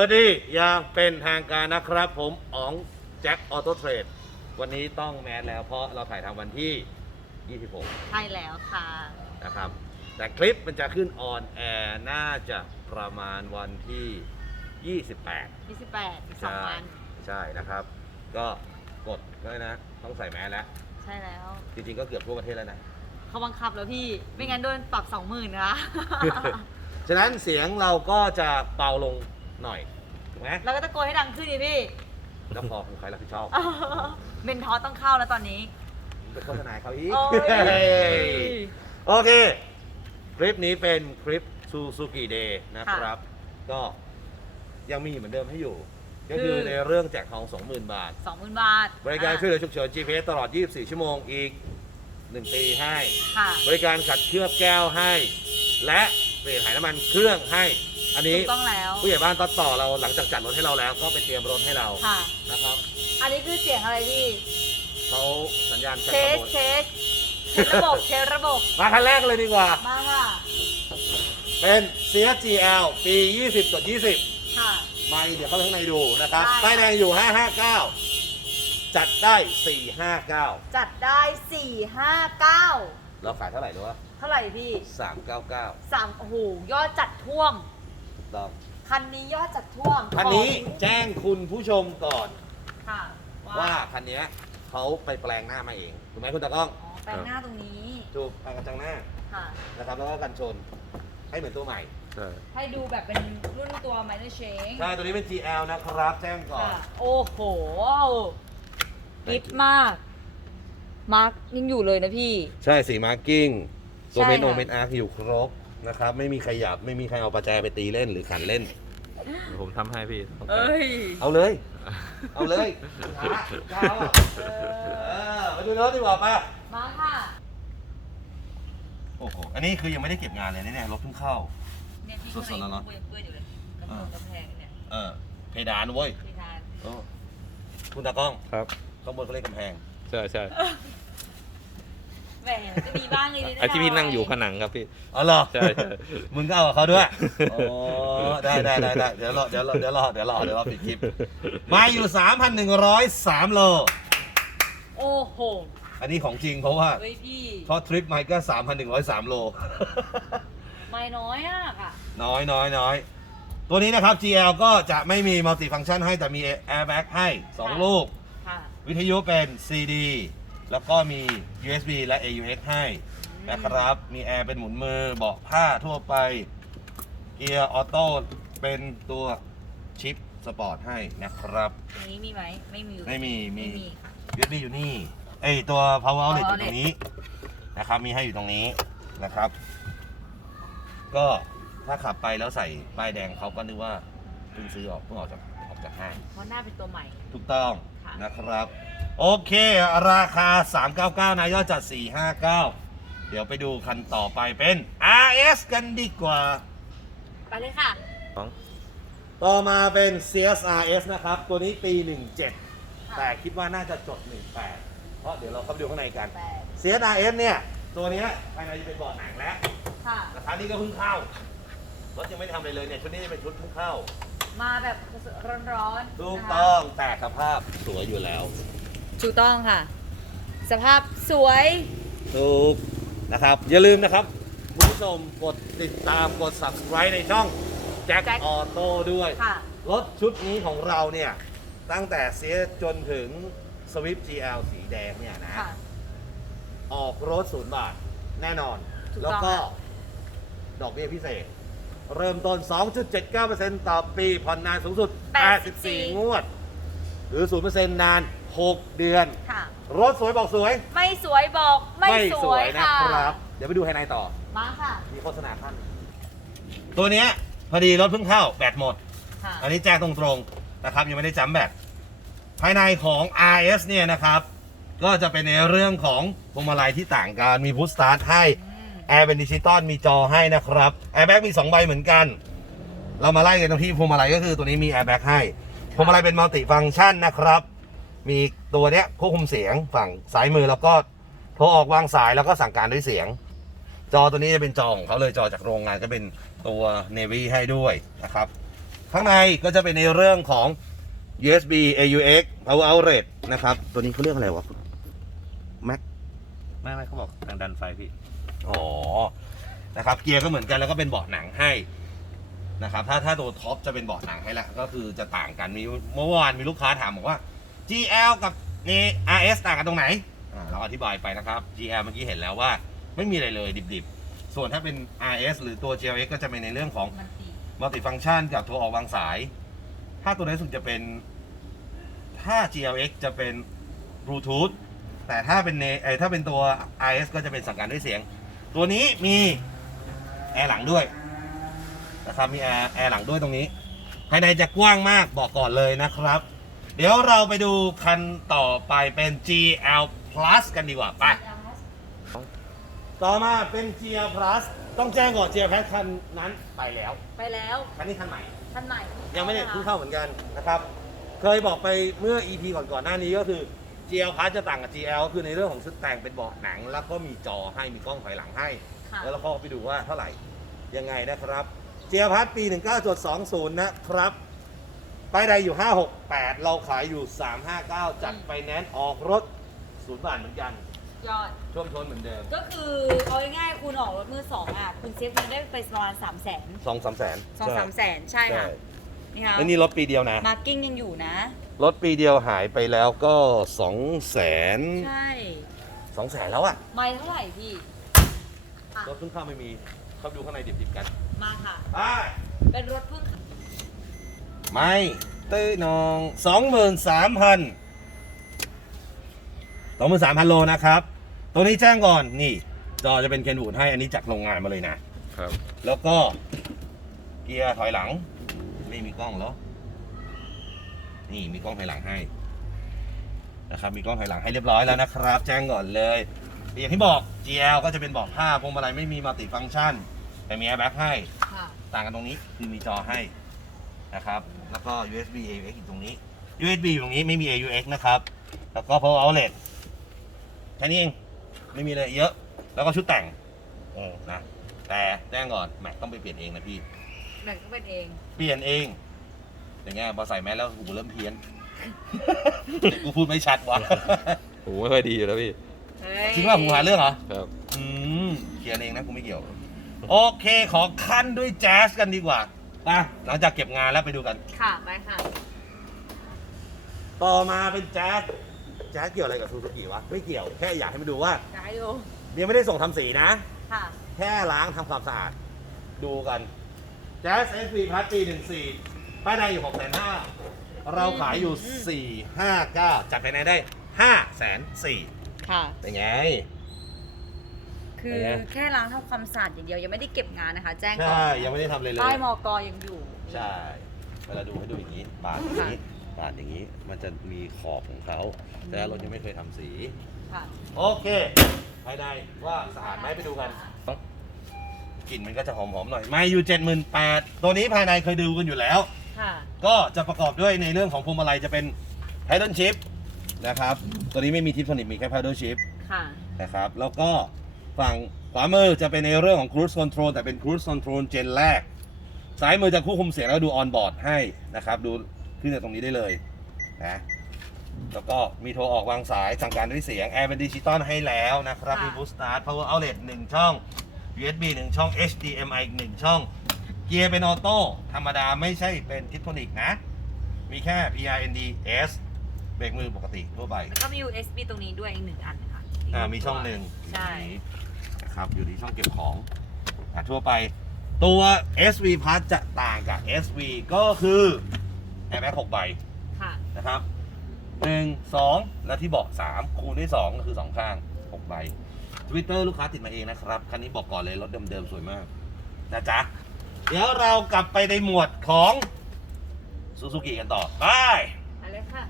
วัสดีอย่างเป็นทางการนะครับ ผมอ๋องแจ็คออโต้เทรดวันนี้ต้องแมสแล้วเพราะเราถ่ายทำวันที่ 26 ใช่แล้วค่ะนะครับ แต่คลิปมันจะขึ้นออนแอร์น่าจะประมาณวันที่ 28 28อีกสองใช่วันใช่นะครับ ก็กดก็นะ ต้องใส่แมสแล้ว ใช่แล้ว จริงๆก็เกือบทั่วประเทศแล้วนะเขาบังคับแล้วพี่ ไม่งั้นโดนปรับสองหมื่นนะคะ ฉะนั้นเสียงเราก็จะเบาลง หน่อยถูกไหมเราก็ตะโกนให้ดังขึ้นดิพี่แล้วพอของใครรับผิดชอบ เมนทอสต้องเข้าแล้วตอนนี้ เป็นโฆษณาให้เขาอีก โอ้ย โอเค คลิปนี้เป็นคลิป Suzuki Day นะครับ ก็ยังมีเหมือนเดิมให้อยู่ ก็คือคือในเรื่องแจกทอง 20,000 บาทสองหมื่นบาท บริการช่วยเหอะลือฉุกเฉิน GPS ตลอด 24 ชั่วโมงอีก 1 ปีให้ค่ะบริการขัดเคลือบแก้วให้ และเปลี่ยนถ่ายน้ำมันเครื่องให้ อันนี้ถูกต้องแล้ว ผู้ใหญ่บ้านตัดต่อเราหลังจากจัดรถให้เราแล้ว ก็ไปเตรียมรถให้เราค่ะ นะครับอันนี้คือเสียงอะไรพี่ เขาสัญญาณเชแจ้งสขบวนเชสเชสระบบเชสระบบ มาคันแรกเลยดีกว่า มาค่ะ เป็น CSGL ปี 20ต่อ20 ค่ะ ไม่เดี๋ยวเข้าไปข้างในดูนะครับได้ ป้ายแดงอยู่ 559 จัดได้ 459 จัดได้สี่ห้าเก้าเราขายเท่าไหร่รู้ปะเท่าไหร่พี่399 สามโอ้โหยอดจัดท่วม ต้องคันนี้ยอดจัดท่วมคันนี้ของแจ้งคุณผู้ชมก่อน ค่ะว่าคันนี้เขาไปแปลงหน้ามาเองถูกไหมคุณตากล้องอ๋อแปลงหน้าตรงนี้ถูกแปลงกระจังหน้าค่ะ นะครับแล้วก็กันชน ให้เหมือนตัวใหม่ ใช่ ให้ดูแบบเป็นรุ่นตัว minor change ใช่ ตัวนี้เป็น GL นะครับ แจ้งก่อนค่ะโอ้โหกิฟมาก มาร์กยังอยู่เลยนะพี่ ใช่สีมาร์กิ้ง ตัวใช่เมนโอค่ะเมนอาร์อยู่ครบ นะครับ ไม่มีใครหยับไม่มีใครเอาประแจไปตีเล่นหรือขันเล่น เดี๋ยวผมทำให้พี่ต้องการ เอ้ย เอาเลย เอาเลยช้าช้าอะเออมาดูรถดีกว่าป่ะมาค่ะ โอ้โหอันนี้คือยังไม่ได้เก็บงานเลยนะเนี่ยรถเพิ่งเข้า เนี่ยพี่สดๆแล้วเนอะเปื้อนๆอยู่เลยกำแพงกำแพงเนี่ยเออเพดานเว้ยพี่ทานเออคุณตากล้องครับข้างบนเขาเรียกกำแพง ใช่ใช่ แหมจะมีบ้างเลยนิดหไอที่พี่นั่งอยู่ผค่ะนังครับพี่ อ๋อเหรอใช่ใช่ มึงก็เอากับเขาด้วยโอ้ได้ได้ได้ได้เดี๋ยวรอเดี๋ยวรอเดี๋ยวรอเดี๋ยวรอเดี๋ยวรอปิดคลิป มาอยู่ 3,103 โล โอ้โหอันนี้ของจริงเพราะว่าเฮ้ยพี่เพราะทริปมาก็ 3,103 โล ไม่น้อยอะค่ะ น้อยน้อยน้อยตัวนี้นะครับ GL ก็จะไม่มีมัลติฟัง c t ชันให้แต่มี Airbag ให้2ลูก ค่ะ วิทยุเป็น CD แล้วก็มี USB และ AUX ให้นะครับ มีแอร์เป็นหมุนมือเบาะผ้าทั่วไป เกียร์ออโต้เป็นตัวชิปสปอร์ตให้นะครับตรงนี้มีไหมไม่มีไม่มีมี ไม่มีค่ะ USB อยู่นี่เอ้ยตัว power outlet อ Power ยู่ตรงนี้นะครับ มีให้อยู่ตรงนี้นะครับ ก็ถ้าขับไปแล้วใส่ป้ายแดงเขาก็นึกว่าเพิ่งซื้อออกเพิ่งออกจากออกจากห้างเพราะหน้าเป็นตัวใหม่ ถูกต้องค่ะ นะครับ โอเค ราคา 399 นายยอดจัด 459 เดี๋ยวไปดูคันต่อไปเป็น RS กันดีกว่า ไปเลยค่ะสองต่อมาเป็น CSRS นะครับ ตัวนี้ปี 17 แต่คิดว่าน่าจะจด 18 เพราะเดี๋ยวเราเข้าไปดูข้างในกันแปด CSRS เนี่ย ตัวเนี้ยภายในจะเป็นเบาะหนังแล้วค่ะราคานี้ก็เพิ่งเข้ารถยังไม่ได้ทำอะไรเลยเนี่ย ชุดนี้จะเป็นชุดเพิ่งเข้า มาแบบร้อนๆ ถูกนะคะต้องแต่สภาพสวยอยู่แล้ว ถูกต้องค่ะ สภาพสวย ถูกนะครับ อย่าลืมนะครับคุณผู้ชมกดติดตามกด subscribe ในช่องแจ็ค Jack ออโต้ด้วย ค่ะ รถชุดนี้ของเราเนี่ย ตั้งแต่เสียจนถึง Swift GL สีแดงเนี่ยนะ ค่ะ ออกรถศูนย์บาทแน่นอน ถูกต้องแล้วก็ ค่ะ ดอกเบี้ยพิเศษ เริ่มต้น 2.79%ต่อปีผ่อนนานสูงสุด 84งวด หรือ 0%นาน 6 เดือน ค่ะ รถสวยบอกสวยไม่สวยบอกไม่สวยนะค่ะ ครับ เดี๋ยวไปดูภายในต่อ มาค่ะมีโฆษณาขั้นตัวเนี้ยพอดีรถเพิ่งเข้าแบตหมด ค่ะ อันนี้แจ้งตรงๆนะครับยังไม่ได้จำแบตภายในของ RS เนี่ยนะครับ ก็จะเป็นในเรื่องของพวงมาลัยที่ต่างกันมีพุชสตาร์ทให้อืมแอร์เป็นดิจิตอลมีจอให้นะครับแอร์แบ็กมี 2 ใบเหมือนกัน เรามาไล่กันตรงที่พวงมาลัยก็คือตัวนี้มีแอร์แบ็กให้พวงมาลัยเป็นมัลติฟัง c t ชันนะครับ มีตัวเนี้ยควบคุมเสียงฝั่งซ้ายมือแล้วก็โทรออกวางสายแล้วก็สั่งการด้วยเสียง จอตัวนี้จะเป็นจอของเขาเลยจอจากโรงงานก็เป็นตัว Navy ให้ด้วยนะครับ ข้างในก็จะเป็นในเรื่องของ USB AUX Power Outlet นะครับ ตัวนี้เขาเรียกอะไรวะ Mac ไม่ไม่เขาบอกทางดันไฟพี่ อ๋อ นะครับ เกียร์ก็เหมือนกันแล้วก็เป็นเบาะหนังให้นะครับ ถ้าถ้าตัวท็อปจะเป็นเบาะหนังให้ละก็คือจะต่างกันมีเมื่อวานมีลูกค้าถามบอกว่า GL กับนี่ RS ต่างกันตรงไหนอ่าเราอธิบายไปนะครับ GL เมื่อกี้เห็นแล้วว่าไม่มีอะไรเลยดิบๆ ส่วนถ้าเป็น RS หรือตัว GLX ก็จะเป็นในเรื่องของมันตีมัลติฟัง c t ชันกับโทรออกวางสาย ถ้าตัวนี้นรู้สึกจะเป็นถ้า GLX จะเป็นบลูทูธแต่ถ้าเป็นเนเอยถ้าเป็นตัว RS ก็จะเป็นสั่งการด้วยเสียง ตัวนี้มีแอร์หลังด้วยนะครับมีแอร์แอร์หลังด้วยตรงนี้ ภายในจะกว้างมากบอกก่อนเลยนะครับ เดี๋ยวเราไปดูคันต่อไปเป็น GL Plus กันดีกว่าไป ต่อมาเป็น GL Plus ต้องแจ้งก่อน GL Plus คันนั้นไปแล้วไปแล้วคันนี้คันใหม่ท่านใหม่ยังไม่ได้เพิ่งเข้าเหมือนกันนะครับ เคยบอกไปเมื่อ EP ก่อนๆหน้านี้ก็คือ GL Plus จะต่างกับ GL ก็คือในเรื่องของชุดแต่งเป็นเบาะหนัง แล้วก็มีจอให้มีกล้องถอยหลังให้ ค่ะแล้วเราก็ไปดูว่าเท่าไหร่ยังไงนะครับ GL Plus ปี 19.20 นะครับ ป้ายใดอยู่ 568 เราขายอยู่ 359 จัดไปแนนซ์ออกรถศูนย์บาทเหมือนกันยอดท่วมท้นเหมือนเดิมก็คือเอาง่ายๆคุณออกรถมือสองอะ คุณเซฟเงินได้ไปประมาณสามแสนสองสามแสนสองสามแสนใช่ค่ะ นี่ค่ะแล้วนี่รถปีเดียวนะ มาร์กิ้งยังอยู่นะ รถปีเดียวหายไปแล้วก็สองแสนใช่สองแสนแล้วอะไม่เท่าไหร่พี่อะรถเพิ่งเข้าไม่มีเข้าดูข้างในดิบๆกัน มาค่ะไปเป็นรถเพิ่ง ไม่ตื้อนองสองหมื่นสามพันสองหมื่นสามพันโลนะครับตัวนี้แจ้งก่อนนี่จอจะเป็นเคนวูดให้อันนี้จากโรงงานมาเลยนะครับ แล้วก็เกียร์ถอยหลัง ไม่มีกล้องแล้วนี่มีกล้องถอยหลังให้นะครับมีกล้องถอยหลังให้เรียบร้อยแล้วนะครับ แจ้งก่อนเลยอย่างที่บอก GL ก็จะเป็นเบอกผ้าพวงมาลัยไม่มีมัลติฟัง c t ชัน แต่มีแอร์แบ็กให้ค่ะต่างกันตรงนี้คือมีจอให้นะครับ แล้วก็ USB AUX อยู่ตรงนี้ USB อยู่ตรงนี้ไม่มี AUX นะครับ แล้วก็ Power Outlet แค่นี้เองไม่มีอะไรเยอะ แล้วก็ชุดแต่งโอ้นะ แต่แจ้งก่อนแม็กต้องไปเปลี่ยนเองนะพี่ แบ่งก็เป็นเอง เปลี่ยนเองอย่างเงี้ยพอใส่แมสแล้วหูเริ่มเพี้ยน กูพูดไม่ชัดวะโอ้ไม่ค่อยดีอยู่แล้วพี่ เฮ้ยจริงว่าหูหาเรื่องเหรอ ครับ อืมเคลียร์เองนะกูไม่เกี่ยว โอเคขอขั้นด้วยแจ๊สกันดีกว่า ไปหลังจากเก็บงานแล้วไปดูกัน ค่ะไปค่ะต่อมาเป็นแจ๊สแจ๊สเกี่ยวอะไรกับซูซูกิวะไม่เกี่ยวแค่อยากให้มาดูว่าจะให้ดูเนี่ยไม่ได้ส่งทำสีนะ ค่ะ แค่ล้างทำความสะอาด ดูกันแจ๊สเอสพีพัทปีหนึ่งสี่ป้ายในอยู่หกแสนห้าเราขายอยู่สี่ห้าเก้าจัดภายในได้ห้าแสนสี่ค่ะ เป็นไง คือเป็นไงแค่ล้างทำความสะอาดอย่างเดียวยังไม่ได้เก็บงานนะคะ แจ้งก่อนใช่ยังไม่ได้ทำเลยเลยป้ายมอกยังอยู่ใช่เวลาดูให้ดูอย่างนี้ปาดอย่างนี้ปาดอย่างนี้มันจะมีขอบของเขาแต่รถยังไม่เคยทำสีค่ะโอเคภายในว่าสะอาดไหมไปดูกันกลิ่นมันก็จะหอมๆหน่อยไม่อยู่78,000ตัวนี้ภายในเคยดูกันอยู่แล้วค่ะก็จะประกอบด้วยในเรื่องของพวงมาลัยจะเป็น paddle shift นะครับ ตัวนี้ไม่มีทิปโทนิกมีแค่ paddle shift ค่ะนะครับ แล้วก็ ฝั่งขวามือจะเป็นในเรื่องของ cruise control แต่เป็น cruise control เจนแรก ซ้ายมือจะควบคุมเสียงแล้วดู on board ให้นะครับ ดูขึ้นจากตรงนี้ได้เลยนะแล้วก็มีโทรออกวางสายสั่งการด้วยเสียงแอร์เป็นดิจิตอลให้แล้วนะครับค่ะมี boost start power outlet 1 ช่อง USB 1 ช่อง HDMI อีก 1 ช่อง เกียร์เป็นออโต้ธรรมดาไม่ใช่เป็นทิปโทนิกนะ มีแค่ PRND S เบรกมือปกติทั่วไป แล้วก็มี USB ตรงนี้ด้วยอีกหนึ่งอันนะคะอ่ามีช่องหนึ่งใช่ นะครับ อยู่ที่ช่องเก็บของอะทั่วไปตัว SV Plus จะต่างกับ SV ก็คือ Airbag 6ใบค่ะ นะครับหนึ่งสองแล้วที่บอกสามคูณด้วยสองก็คือสองข้างหกใบ Twitter ลูกค้าติดมาเองนะครับ คันนี้บอกก่อนเลยรถเดิมๆสวยมาก นะจ๊ะ เดี๋ยวเรากลับไปในหมวดของซูซูกิกันต่อไป อะไรค่ะ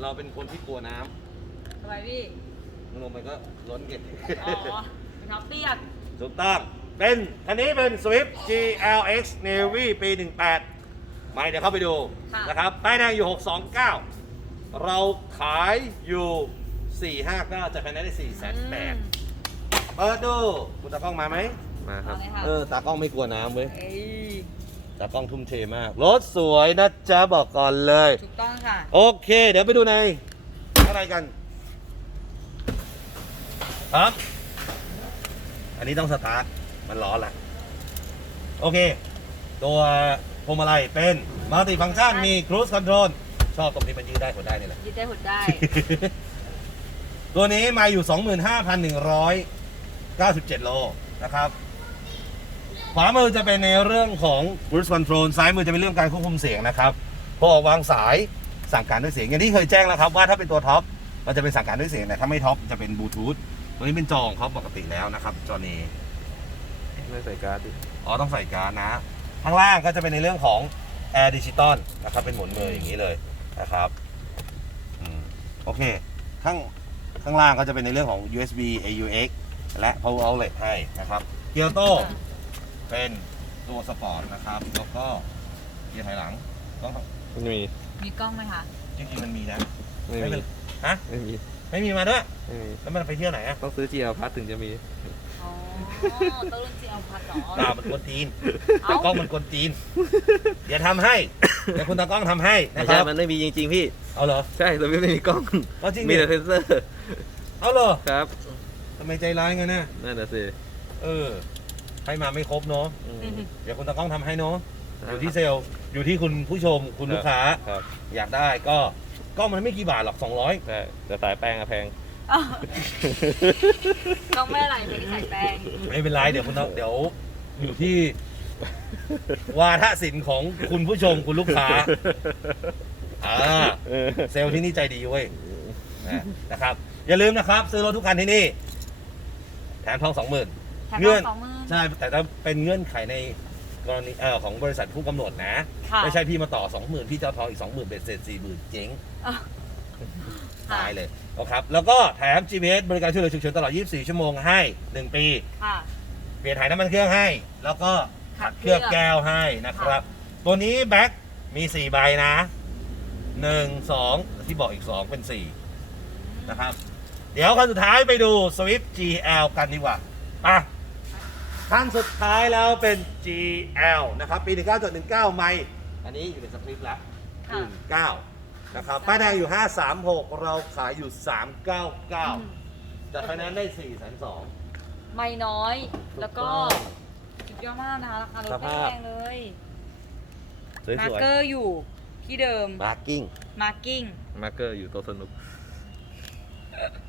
เราเป็นคนที่กลัวน้ำทำไมพี่ลงไปก็ล้นเก็บ อ๋อ เป็นท็อปเปียกถูกต้องเป็นอันนี้เป็น Swift GLX Navy ปี 18ไม่เดี๋ยวเข้าไปดูค่ะนะครับป้ายแดงอยู่ 629 เราขายอยู่ 459จะภายในได้4แสนแปดเปิดดูคุณตากล้องมาไหมมาคเอารับเลยค่ะเออ ตากล้องไม่กลัวน้ำเว้ยเอ้ย ตากล้องทุ่มเทมาก รถสวยนะจ๊ะ บอกก่อนเลย ถูกต้องค่ะ โอเค เดี๋ยวไปดูในอะไรกัน ครับ อันนี้ต้องสตาร์ท มันร้อนแหละโอเค ตัวพวงมาลัยเป็นมัลติฟัง c t ชันมี cruise control ชอบตรงที่มันยืดได้กดได้นี่แหละ ยืดได้หดได้ ตัวนี้มาอยู่ 25,197 โลนะครับ ขวามือจะเป็นในเรื่องของ cruise control ซ้ายมือจะเป็นเรื่องการควบคุมเสียงนะครับ พอวางสายสั่งการด้วยเสียงอย่างที่เคยแจ้งแล้วครับว่าถ้าเป็นตัวท็อปมันจะเป็นสั่งการด้วยเสียงแต่ถ้าไม่ท็อปจะเป็นบลูทูธ ตัวนี้เป็นจอของเขาปกติแล้วนะครับ จอนี้ไม่ใส่การ์ดดิอ๋อต้องใส่การดนะ ข้างล่างก็จะเป็นในเรื่องของ Air Digital นะครับ เป็นหมุนมืออย่างนี้เลยนะครับอืมโอเค ข้างข้างล่างก็จะเป็นในเรื่องของ USB AUX และ Power Outlet ให้นะครับ เกียร์โต้เป็นตัวสปอร์ตนะครับ แล้วก็เกียร์ถอยหลังต้องไม่มี มีกล้องไหมคะ จริงๆมันมีนะไม่ไม่มีเป็นฮะไม่มี ไม่มีมาด้วย ไม่มีแล้วมันไปเที่ยวไหนอะต้องซื้อ GL พัทถึงจะมี อ๋อต้องรุ่นจีเอาพัดเหรอตามันกวนจีนเอ้าตากล้องมันกวนจีน เดี๋ยวทำให้เดี๋ยวคุณตากล้องทำให้ไม่นะคใช่รับมันไม่มีจริง ๆ พี่ เอาเหรอใช่เราไม่มีกล้อง เอาจริงมีดิแต่เซนเซอร์ เอาเหรอครับ ทำไมใจร้ายงั้นน่ะนั่นน่ะสิเออให้มาไม่ครบเนาะอืมอืมเดี๋ยวคุณตากล้องทำให้เนาะอยู่ที่เซลล์อยู่ที่คุณผู้ชมคุณลูกค้า ครับ อยากได้ก็ ก็มันไม่กี่บาทหรอก200ใช่แต่สายแป้งอะแพง อ้าวกล้องไม่อะไรไม่ได้ใส่แป้งไม่เป็นไรเดี๋ยวคุณต้องเดี๋ยวอยู่ที่ วาทศิลป์ของคุณผู้ชมคุณลูกค้าอ่าเออเซลล์ที่นี่ใจดีเว้ยนะนะครับ อย่าลืมนะครับ ซื้อรถทุกคันที่นี่ แถมทองสองหมื่น แถมเงื่อน สองหมื่นใช่แต่ถ้าเป็นเงื่อนไขในกรณีเอ่อของบริษัทผู้กำหนดนะ ค่ะ ไม่ใช่พี่มาต่อ20,000พี่จะเอาทองอีก20,000เบ็ดเสร็จ40,000เจ๊งอะ ตายเลยนะครับ แล้วก็แถม GPS บริการช่วยเหลือฉุกเฉินตลอด 24 ชั่วโมงให้ 1 ปี ค่ะ เปลี่ยนถ่ายน้ำมันเครื่องให้ แล้วก็ขัขัดดเคเครื่ลือองบแก้วให้นะครับ ตัวนี้แบ็คมี 4 ใบนะ 1 2 ที่บอกอีก 2 เป็น 4 นะครับ เดี๋ยวคันสุดท้ายไปดู Swift GL กันดีกว่าอะคันสุดท้ายแล้วเป็น GL นะครับ ปี 19.19 ไมล์อันนี้อยู่ในสคริปต์แล้วค่ะ9 นะครับป้ายแดงอยู่ 536 เราขายอยู่อืม399จัดไฟแนนซ์ได้4 2 0 0 ไม่น้อยแล้วก็สุดยอดมากนะคะราคารถสไม่ภาพแพงเลยสวยมาร์เกอร์อยู่ที่เดิมๆมาร์กิ้งมาร์กิ้งมาร์เกอร์อยู่โต๊ะสนุก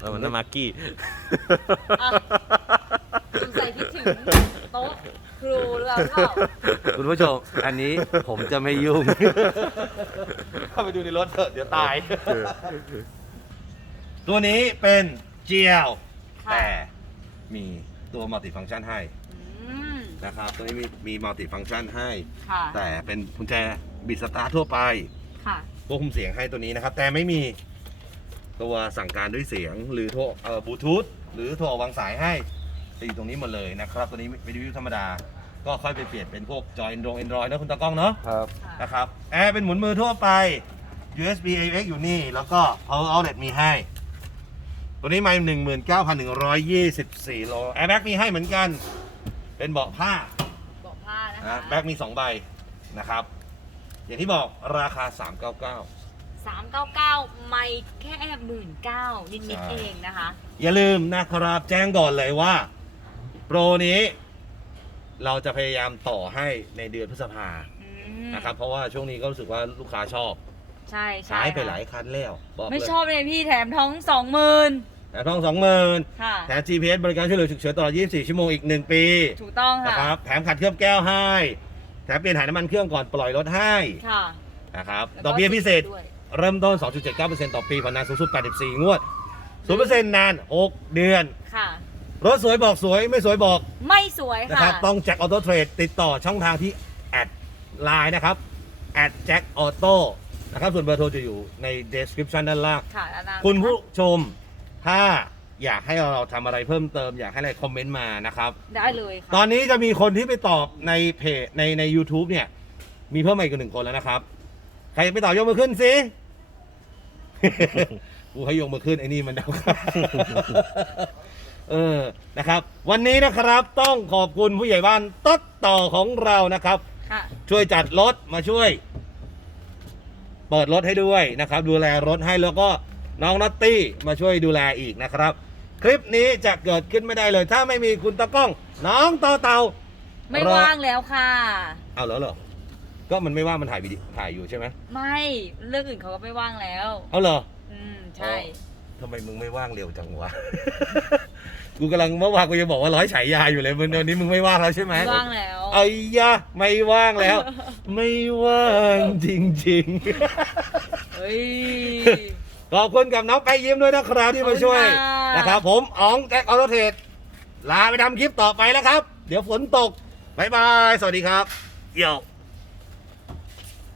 เออมันน่ามาร์กี้ อะสงสัยคิดถึงโต๊ะ ครูหรือเปล่าคุณผู้ชม อันนี้ผมจะไม่ยุ่ง เข้าไปดูในรถเถอะเดี๋ยวตาย ตัวนี้เป็น GL ค่ะแต่มีตัวมัลติฟัง c t ชันให้อืมนะครับ ตัวนี้มีมีมัลติฟัง c t ชันให้ ค่ะแต่เป็นกุญแจบิดสตาร์ททั่วไป ค่ะ ควบคุมเสียงให้ตัวนี้นะครับ แต่ไม่มีตัวสั่งการด้วยเสียงหรือโทรเอ่อบลูทูธหรือโทรวางสายให้ ติดตรงนี้หมดเลยนะครับตัวนี้วิทยุธรรมดา ก็ค่อยไปเปลี่ยนเป็นพวกจอย Android Android นะคุณตากล้องเนาะครับค่ะนะครับแอร์เป็นหมุนมือทั่วไป USB AUX อยู่นี่ แล้วก็ Power Outlet มีให้ ตัวนี้ไม่หนึ่งหมื่นเก้าพันหนึ่งร้อยยี่สิบสี่โลแอร์แบ็กมีให้เหมือนกัน เป็นเบาะผ้าบอกผ้านะนะคะแบ็กมี 2 ใบนะครับ อย่างที่บอกราคา 399สามเก้าเก้าไม่แค่หมื่นเก้านิดใช่ๆเองนะคะ อย่าลืมนะครับแจ้งก่อนเลยว่า โปรนี้ เราจะพยายามต่อให้ในเดือนพฤษภาอืมนะครับ เพราะว่าช่วงนี้ก็รู้สึกว่าลูกค้าชอบใช่ใช่ขายไปค่ะหลายคันแล้วบอกไม่เลยชอบเลยพี่แถมท้องสองหมื่นแต่ทองสองหมื่นค่ะ แถม GPS บริการช่วยเหลือฉุกเฉินตลอด 24 ชั่วโมงอีก 1 ปีถูกต้องนะค่ะ ครับแถมขัดเคลือบแก้วให้ แถมเปลี่ยนถ่ายน้ำมันเครื่องก่อนปล่อยรถให้ค่ะนะครับแล้วดอกเบี้ยพิเศษ ด้วยเริ่มต้น 2.79%ต่อปีผ่อนนานสูงสุด 84 งวด 0%นาน 6 เดือน ค่ะ รถสวยบอกสวยไม่สวยบอกไม่สวยนะค่ะครับต้องแจ็คออโต้เทรดติดต่อช่องทางที่แอดไลน์นะครับแอดแจ็คออโต้นะครับส่วนเบอร์โทรจะอยู่ใน description ด้านล่าง ค่ะอนาตคุณผู้ชมถ้าอยากให้เราทำอะไรเพิ่มเติมอยากให้อะไรคอมเมนต์มานะครับ ได้เลยค่ะตอนนี้จะมีคนที่ไปตอบในเพจในใน u t u b e เนี่ย มีเพิ่มมาอีกหนึ่งคนแล้วนะครับ ใครไปตอบยกมือขึ้นสิ กูให้ยกมือขึ้นไอ้นี่มันเดา เออนะครับ วันนี้นะครับต้องขอบคุณผู้ใหญ่บ้านตัดต่อของเรานะครับ ค่ะช่วยจัดรถมาช่วย เปิดรถให้ด้วยนะครับ ดูแลรถให้แล้วก็น้องนัตตี้มาช่วยดูแลอีกนะครับ คลิปนี้จะเกิดขึ้นไม่ได้เลย ถ้าไม่มีคุณตะกล้อง น้องต่อเตาไม่รอว่างแล้วค่ะ เอาแล้วเหรอก็มันไม่ว่างมันถ่ายวิดีถ่ายอยู่ใช่ไหมไม่เรื่องอื่นเขาก็ไม่ว่างแล้ว เอาเหรออืมใช่ ทำไมมึงไม่ว่างเร็วจังวะ กูกำลังเมื่อวานกูจะบอกว่าร้อยฉายาอยู่เลยมึงตอนนี้มึงไม่ว่างแล้วใช่ไหมไม่ว่างแล้วไอ้ยะไม่ว่างแล้ว ไม่ว่างจริงเฮ้ยๆขอบคุณกับน้องไปยิ้มด้วยนะครับที่มาช่วยขอบคุณค่ะนะครับ ผมอ๋องแจ็คออโตเทรดลาไปทำคลิปต่อไปแล้วครับ เดี๋ยวฝนตกบายบาย สวัสดีครับเดี๋ยว